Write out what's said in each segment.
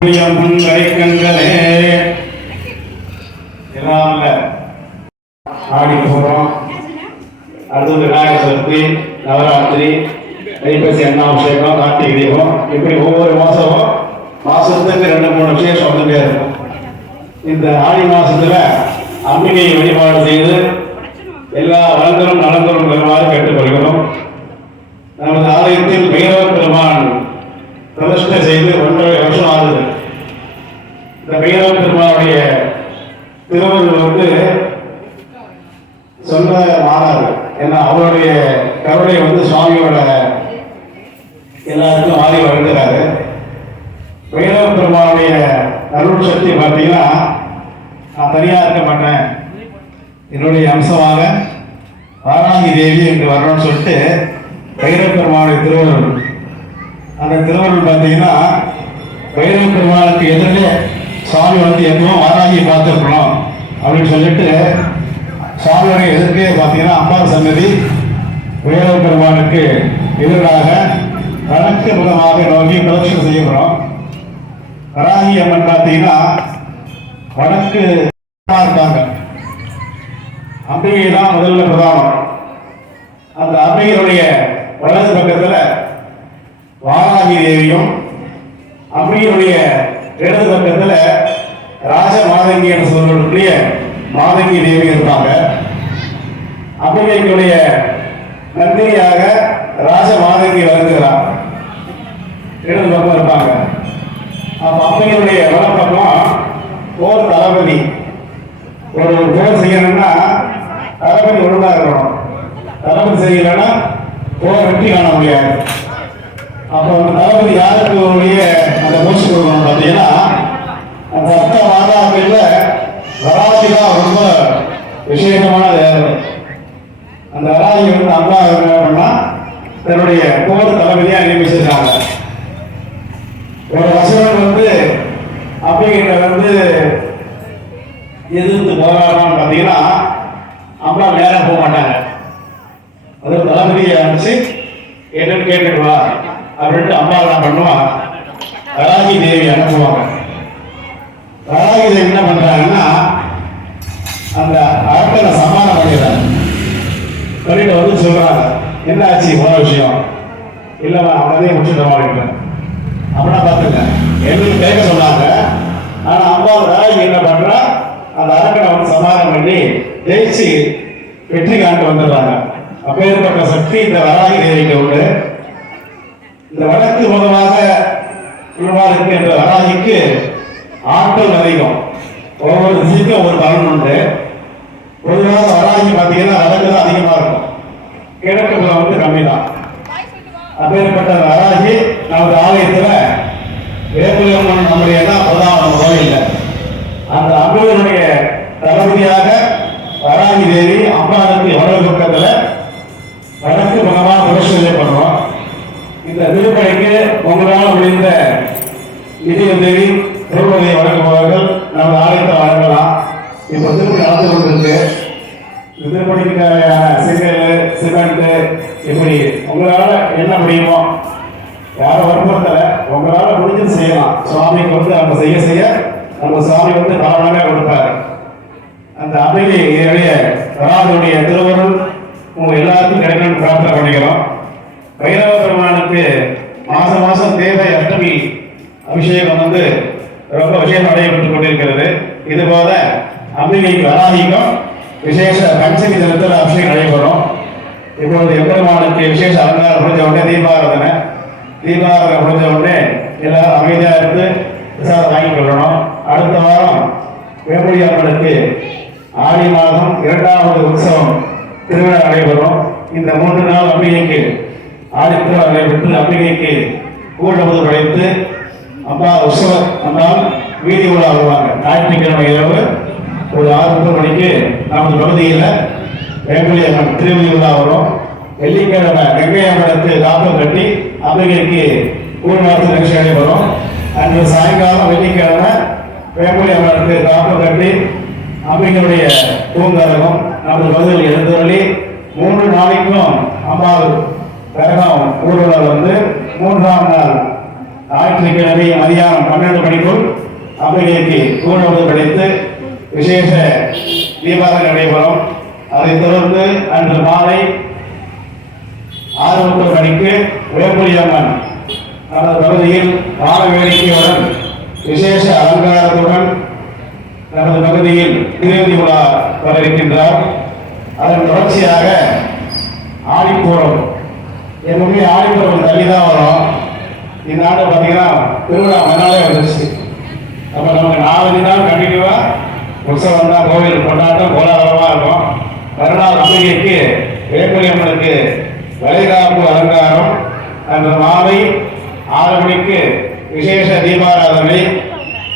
கண்களே எல்லாம் ஆடி போகிறோம். அடுத்தது விநாயகர் சதுர்த்தி, நவராத்திரி, ஐப்பசி அன்னாபிஷேகம், கார்த்திகை தீபம், இப்படி ஒவ்வொரு மாசத்துக்கு 2-3 விசேஷம் வந்துட்டே இருக்கும். இந்த ஆடி மாசத்துல அம்பிகையை வழிபாடு செய்து எல்லா வளங்களும் நலங்களும் பெறுமாறு கேட்டுக்கொள்கிறோம். நமது ஆலயத்தில் பைரவ பெருமான் பிரதிஷ்டை செய்து 1.5 வருஷம் ஆகுது. இந்த பைரவ பெருமானுடைய திருவள்ளுவர் சொல்ல மாறாது. ஏன்னா அவருடைய கருணை சுவாமியோட எல்லாருக்கும் ஆதி வழங்குறாரு. பைரவ பெருமானுடைய அருள் சக்தி பார்த்தீங்கன்னா, நான் தனியாக இருக்க மாட்டேன், என்னுடைய அம்சமாக வாராகி தேவி என்று வரணும்னு சொல்லிட்டு பைரவ பெருமானுடைய திருவள்ளுவர். அந்த திருவள்ளுவர் பார்த்தீங்கன்னா, பைரவ பெருமானுக்கு எதிரே சுவாமி எப்பவும் வாராகியை பார்த்துருக்கணும் அப்படின்னு சொல்லிட்டு சுவாமியோடைய எதிர்க்கே பார்த்தீங்கன்னா அம்பாள் சன்னதி பைரவ பெருமானுக்கு எதிராக வடக்கு புறமாக நோக்கி பிரதட்சணம் செய்யப்படுறோம். வராகி அம்மன் பார்த்தீங்கன்னா வடக்கு இருக்காங்க. அம்பிகை தான் முதல்ல பிரதானம். அந்த அம்பிகையுடைய வலது பக்கத்தில் வாராகி தேவியும், அம்பிகையுடைய இடது பக்கத்தில் ராஜ மாதங்கி என்று சொல்லக்கூடிய மாதங்கி தேவி இருப்பாங்க. அம்பிகைக்குடைய நந்தினியாக ராஜ மாதங்கி வருகிறார், இடது பக்கம் இருப்பாங்க. அப்ப அம்பிகையுடைய வலப்பக்கம் போர் தளபதி. ஒரு போர் செய்யணும்னா தளபதி ஒழுங்கா இருக்கணும். தளபதி செய்யலைன்னா போர் வெற்றி காண முடியாது. அப்போ அந்த தளபதி யாருக்கு அந்த மூச்சு கொடுக்கணும் பார்த்தீங்கன்னா, அந்த அர்த்த மாதாவில் வராகி தான் ரொம்ப விசேஷமான தேவதை. அந்த வராகி அம்மா என்ன பண்ணா தன்னுடைய போர் தளபதியா நியமிச்சிருக்காங்க. ஒரு வசவன் அப்படிங்கிற எதிர்த்து போராடணும்னு பார்த்தீங்கன்னா அம்மா நேரம் போக மாட்டாங்க. அது தளபதியை அனுப்பிச்சு என்னன்னு கேட்டுட்டு வா அப்படின்ட்டு அம்மா என்ன பண்ணுவான், வராகி தேவி அனுப்புவாங்க. வராகி தேவி என்ன பண்றாங்கன்னா, அந்த அரக்கனை சமாதானம் பண்ணிடுறாங்க. பண்ணிட்டு சொல்றாங்க, என்ன ஆச்சு போன விஷயம் இல்லவா, அவனதே முடிச்சுட்டு வாங்கிட்டேன் அப்படின்னா பார்த்துங்க எங்களுக்கு கேட்க சொன்னாங்க. ஆனா அம்மா வராகி என்ன பண்றா, அந்த அரக்கனை சமாதானம் பண்ணி ஜெயிச்சு வெற்றி காண்டு வந்துடுறாங்க. அப்பேற்பட்ட சக்தி இந்த வராகி தேவிக்கு உண்டு. இந்த வடக்கு முகமாக இருக்கின்ற வராகிக்கு ஆற்றல் அதிகம். ஒவ்வொரு திசைக்கும் ஒரு பலன் உண்டு. பொதுவாக வராகி பார்த்தீங்கன்னா வடக்கு தான் அதிகமா இருக்கும், கிழக்கு புறம் கம்மி தான். அப்பேற்பட்ட வராகி நமது ஆலயத்துல வேப்பலியம்மன் நம்முடைய பிரதான கோயில். அந்த அம்பிகையினுடைய தளபதியாக வராகி தேவி அம்பாளுக்கு வடக்கு பக்கத்துல வடக்கு முகமாக பிரதட்சணை பண்றோம். இந்த திருப்பணிக்கு உங்களால் முடிந்த நிதி உதவி திருப்பதியை வழங்குபவர்கள் நமது ஆலயத்தை வழங்கலாம். இப்போ திருப்பணி நடந்து கொண்டிருக்கு. இந்த திருப்பணிக்கு தேவையான செங்கல், சிமெண்ட், இப்படி உங்களால் என்ன முடியுமோ, யாரும் வற்புறுத்தலை, உங்களால் முடிஞ்சது செய்யலாம். சுவாமிக்கு அவங்க செய்ய நம்ம சுவாமி பலனாக கொடுப்பாரு. அந்த அம்பிகையுடைய வராகனுடைய திருவருள் உங்க எல்லாருக்கும் கிடைக்கணும்னு பிரார்த்தனை பண்ணிக்கிறோம். பைரவ பெருமானுக்கு மாசம் தேவை அஷ்டமி அபிஷேகம் ரொம்ப விசேஷம் நடைபெற்றுக் கொண்டிருக்கிறது. இது போல அம்பிகைக்கு வராகிக்கும் விசேஷ பஞ்சமி தினத்தில் அபிஷேகம் நடைபெறும். இப்பொழுது எம்பெருமானுக்கு விசேஷ அலங்காரம் முடிஞ்ச உடனே தீபாராதனை முடிஞ்ச உடனே எல்லாரும் அமைதியா இருந்து பிரசாதம் வாங்கி கொள்ளணும். அடுத்த வாரம் வேம்புலி அம்மனுக்கு ஆடி மாதம் 2வது உற்சவம் திருவிழா நடைபெறும். இந்த 3 நாள் அம்பிகைக்கு ஆடி திருவிழா நடைபெற்று அம்பிகைக்கு கூட்டமுது படைத்து அம்மா உற்சவம் அம்மாள் வீதி உலா வருவாங்க. ஞாயிற்றுக்கிழமை இரவு ஒரு 6:30 மணிக்கு நமது பகுதியில் வேம்புலி அம்மன் திருவிழி உலா வரும். வெள்ளிக்கிழமை கங்கை அம்மனுக்கு காப்பம் கட்டி அம்பிகைக்கு ஊர்வாசல் நிகழ்ச்சி நடைபெறும். அன்று சாயங்காலம் வெள்ளிக்கிழமை வேம்புலி அம்மனுக்கு காப்பம் கட்டி அம்பிகையுடைய பூங்கரகம் நமது பகுதியில் எழுந்தருளி 3 நாளைக்கும் அம்மாள் கரகம் ஊர்வலம் 3ஆம் நாள் ஞாயிற்றுக்கிழமை மதியானம் 12 மணிக்குள் அம்பிகைக்கு கூழோடு படைத்து விசேஷ தீபாராதனை நடைபெறும். அதைத் தொடர்ந்து அன்று மாலை 6:30 மணிக்கு வேம்புலியம்மன் நமது பகுதியில் வான வேடிக்கையுடன் விசேஷ அலங்காரத்துடன் நமது பகுதியில் திருந்தி உலா வர இருக்கின்றார். அதன் தொடர்ச்சியாக ஆடிப்பூரம், எப்பவுமே ஆடிப்பூரம் தள்ளிதான் வரும். இந்த ஆண்டு பார்த்தீங்கன்னா திருவிழா மறுநாளே வந்துருச்சு. அப்போ நமக்கு 4 நாள் கண்டினியூவா உற்சவம் தான், கோவில் கொண்டாட்டம் கோலாகலமாக இருக்கும். மறுநாள் அம்பிகைக்கு வேம்புலியம்மனுக்கு வளைகாப்பு அலங்காரம், அன்று மாலை 6 மணிக்கு விசேஷ தீபாராதனை.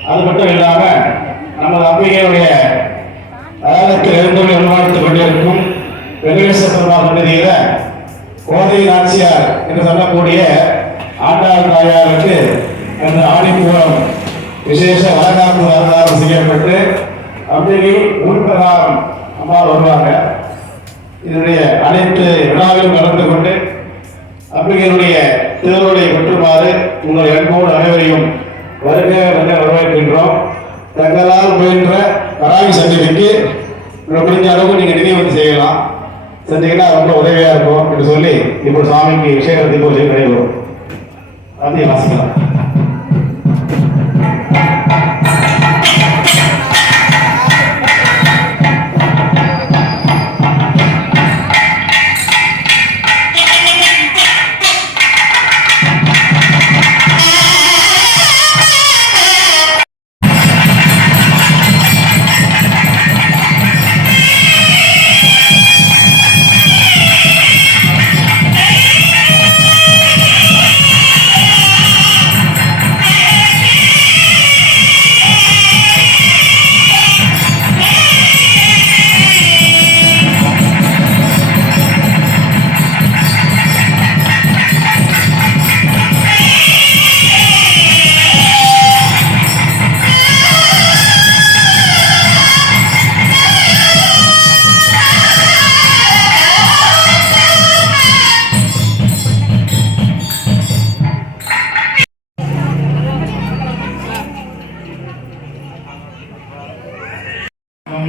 அது மட்டும் இல்லாமல் நமது அம்பிகையுடைய அதாலத்தில் எழுந்தொழி உருவாக்கிக் கொண்டிருக்கும் வெங்கடேச பெருமாள் சன்னதியில் கோதை நாச்சியார் என்று சொல்லக்கூடிய ஆண்டாள் தாயாருக்கு அந்த ஆடிப்பூரம் விசேஷ வளகாப்பு அலங்காரம் செய்யப்பட்டு அம்பிகை உள்பிரகாரம் அம்மா வருவாங்க. இதனுடைய அனைத்து விழாவிலும் கலந்து கொண்டு அம்பிகையினுடைய திருவுருளை பெற்றுமாறு உங்கள் அன்போடு அனைவரையும் வருக வந்து வரவேற்கின்றோம். தங்களால் முயன்ற பராவி சந்நிதிக்கு முடிஞ்ச அளவுக்கு நீங்கள் நிதி வந்து செய்யலாம், செஞ்சீங்கன்னா ரொம்ப உதவியாக இருக்கும் என்று சொல்லி இப்போ சுவாமிக்கு விசேஷ தீபூஜை நடைபெறும். வந்து வாசிக்கலாம்.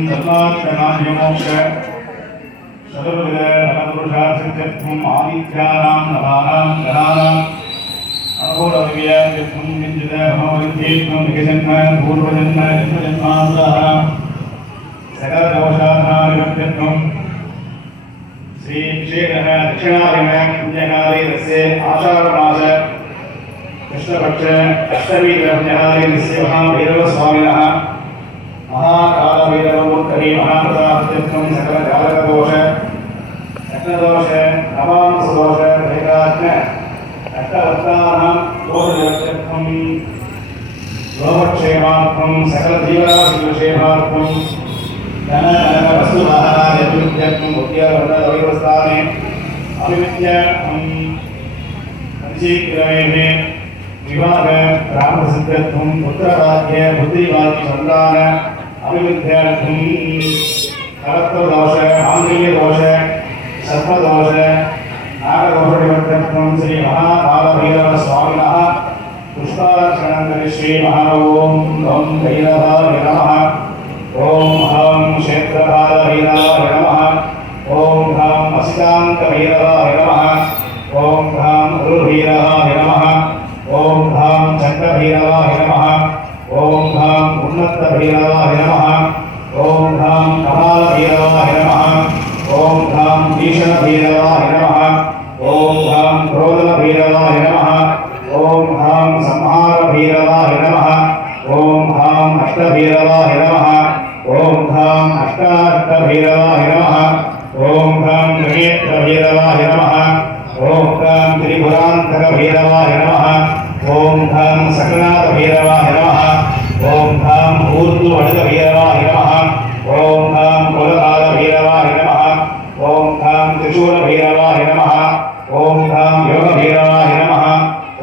धर्मात्मनान्यमोक्ष सर्वविध नवपुरुषार्थत्यर्थम् आदित्यानां नवानां गणानां अनघोरविव्याप्यर्थं किञ्चित् भवविद्येत्वं विकसन्न पूर्वजन्म जन्मजन्मान्तरः सकलदोषानानिवर्त्यर्थं श्रीविशेषः दक्षिणादिनः पुण्यकाले तस्य आषाढमास कृष्णपक्ष अष्टमीतरपुण्यकाले तस्य महाभैरवस्वामिनः महाकालभैरवमूर्तये महाप्रसादत्यर्थं सकलजातकदोष रत्नदोष नवांशदोष वैराग्य अष्टरत्नानां दोषनिवृत्यर्थं लोकक्षेमार्थं सकलजीवराशिक्षेमार्थं धनवस्तुवाहनादित्यर्थं उद्योगवर्णदवैवस्थाने अभिविद्यार्थं पंचीकृतमेवे विवाह ब्राह्मणसिद्ध्यर्थं पुत्रभाग्य बुद्धिभाग्य सन्तान अभिवृद्ध्यर्थं कलत्रदोष आंद्रियदोष सर्पदोष नागदोषनिवर्त्यर्थं श्री महाकालभैरवस्वामिनः पुष्पार्चनं करिष्ये। ओं गं भैरवाय नमः। ओं हं क्षेत्रपालभैरवाय नमः। ओं हं असितान्तभैरवाय नमः। ओं हं गुरुभैरवाय नमः। ओं हं चक्रभैरवाय नमः। ओं हं उन्नतभैरवाय नमः। ओं हं कपालभैरवाय नमः। ओं हं भीषणभैरवाय नमः। ओं हं क्रोधनभैरवाय नमः। ओं हं संहारभैरवाय नमः। ओं हं अष्टभैरवाय नमः। ओं हं अष्टाष्टभैरवाय नमः। ओं हं गणेशभैरवाय नमः। ओं हं त्रिपुरान्तकभैरवाय नमः। ओं हं सकलनाथभैरवाय नमः। ओं हं ऊर्ध्ववडगभैरवाय नमः। ओं हं कुलकालभैरवाय नमः। ओं हं त्रिशूलभैरवाय नमः। ओं हं योगभैरवाय नमः।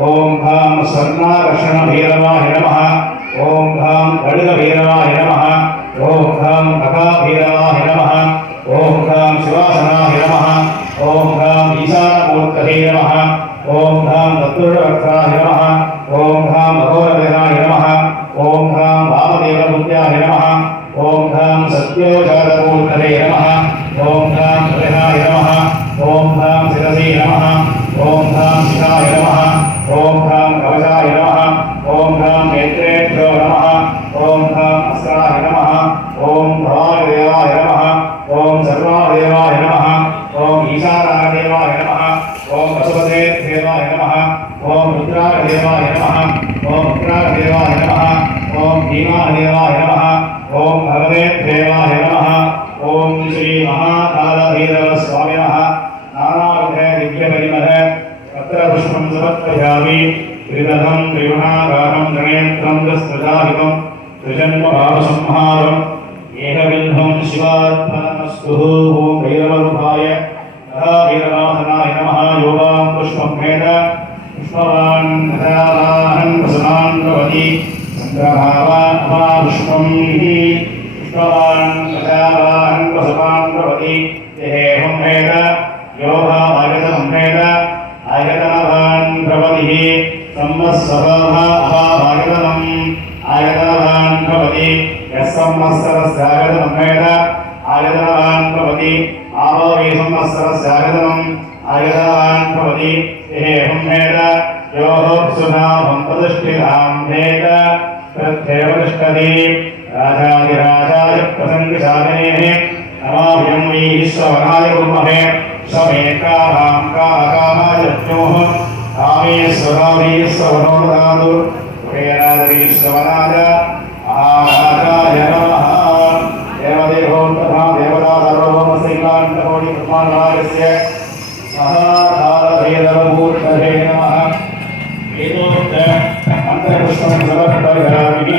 ओं हं स्वर्णाकर्षणभैरवाय नमः। ओं हं गडगभैरवाय नमः। ओं हं ककाभैरवाय नमः। ओं हं शिवासनाय नमः। ओं हं ईशानमूर्तये नमः। ओं हं दत्तुडवक्त्राय नमः। ओं भीमादेवाय नमः ओम भगवे देवाय नमः ओम श्री महाकालभैरव स्वामिनः नानाविध दिव्यपरिमल पत्रपुष्पं समर्पयामि त्रिदलं त्रिगुणाकारं त्रिनेत्रं दस्त्रजाहितं त्रिजन्मभावसंहारम् एकविधं शिवात्मनमस्तु ओम भैरवरूपाय भैरवासनाय नमः योगां पुष्पं भेद पुष्पवान् कथावाहन् प्रसन्नान् भवति चन्द्रभावापुष्पं पुष्पवान् कथावाहन् प्रसन्नान् भवति देहं भेद योगायतनं भेद आयतनवान् भवति संवत्सरायतनम् आयतनवान् भवति यस्संवत्सरस्यायतनं भेद आयतनवान् भवति आवै संवत्सरस्यायतनम् आयतनवान् भवति एवं भेद योः सुनाभं प्रतिष्ठितां भेद प्रत्येव तिष्ठति राजाधिराजाय प्रसङ्गशालिनेः नमाभ्यं वै ईश्वराय कुर्महे समेकाभां काकामाय यज्ञोः कामेश्वरामीश्वरो ददातु कुबेरादरीश्वराय महाराजाय नमः देवदेवो तथा देवताधरोमसैलाण्डकोटिब्रह्माण्डस्य महाकालभैरवमूर्तये नमः एतोक्त मन्त्रपुष्पं समर्पयामि